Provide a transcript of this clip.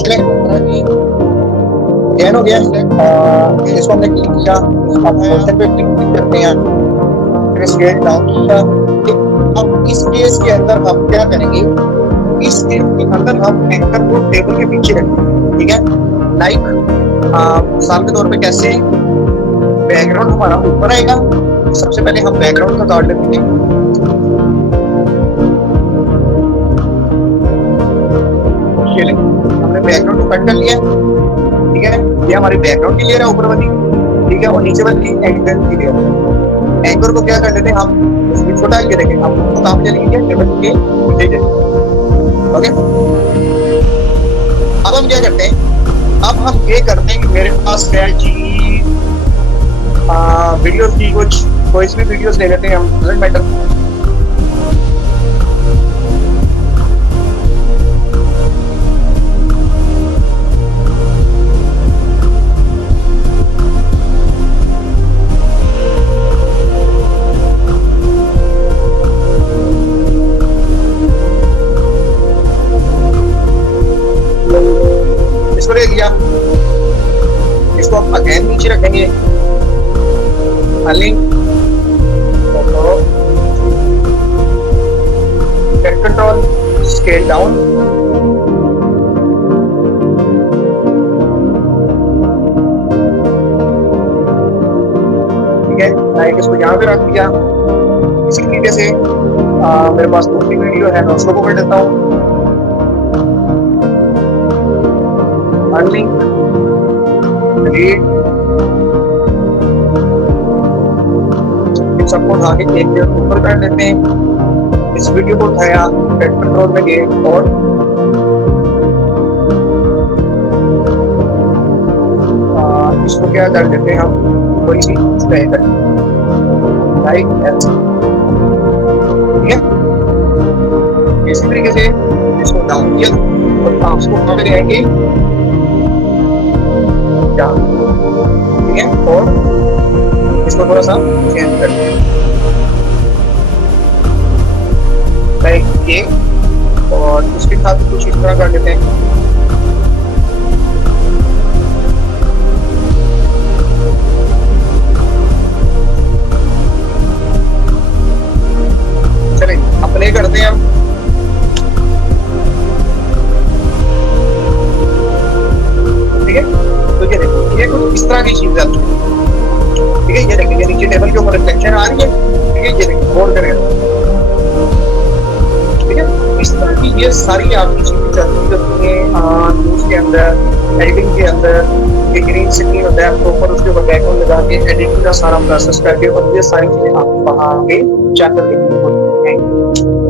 Select हो गया select, इसको हमने क्लिक किया, अब क्वेश्चन पे क्लिक करते हैं, फिर स्केल डाउन किया। अब इस केस के अंदर हम क्या करेंगे, इस केस के अंदर हम एंकर को टेबल के पीछे रखेंगे, ठीक है। लाइक मिसाल के तौर पे कैसे, बैकग्राउंड हमारा ऊपर आएगा, सबसे पहले हम बैकग्राउंड का काट लेते हैं। हमने बैकग्राउंड को कट कर लिया, ठीक है। ये हमारी बैकग्राउंड की लेयर है ऊपर वाली, ठीक है, और नीचे वाली एंकर की लेयर है। एंकर को क्या कर लेते हैं हम, इसमें छोटा ये देखें, हम तो काम चलेंगे टेबल के नीचे। ओके, अब हम क्या करते हैं, अब हम ये करते हैं कि मेरे पास है जी वीडियोस की कुछ, कोई भी वीडियोस ले लेते हैं हम, डजंट मैटर। इसको ले लिया, इसको आप अगेन नीचे रखेंगे, कंट्रोल स्केल डाउन, ठीक है। लाइक इसको यहाँ पे रख दिया। इसी तरीके से मेरे पास दूसरी वीडियो है, मैं उसको पकड़ देता हूँ, अनलिंक, डिलीट, सबको उठा के एक लेयर ऊपर कर देते हैं। इस वीडियो को उठाया, कंट्रोल में गए और इसको क्या कर देते हैं हम, थोड़ी सी बेहतर लाइक, ठीक है। इसी तरीके से इसको डाउन किया और आप उसको कहाँ पे आएंगे, ठीक है, और इसको थोड़ा सा चेंज कर दें, लाइक ये, और उसके साथ कुछ इस तरह कर देते हैं। चलिए अब प्ले करते हैं हम, ठीक है। तो ये देखो, ये कुछ इस तरह की चीज है, ठीक है। ये देखिए नीचे टेबल के ऊपर रिफ्लेक्शन आ रही है, ठीक है। ये देखिए होल्ड करेगा, ठीक है। इस तरह की ये सारी आपकी चीजें चलती हैं न्यूज के अंदर, एडिटिंग के अंदर। ये ग्रीन स्क्रीन होता है, आपको ऊपर उसके ऊपर बैकग्राउंड लगा के एडिटिंग का सारा प्रोसेस करके, और ये सारी चीजें आपको वहाँ पे चैनल देखने को मिलती हैं।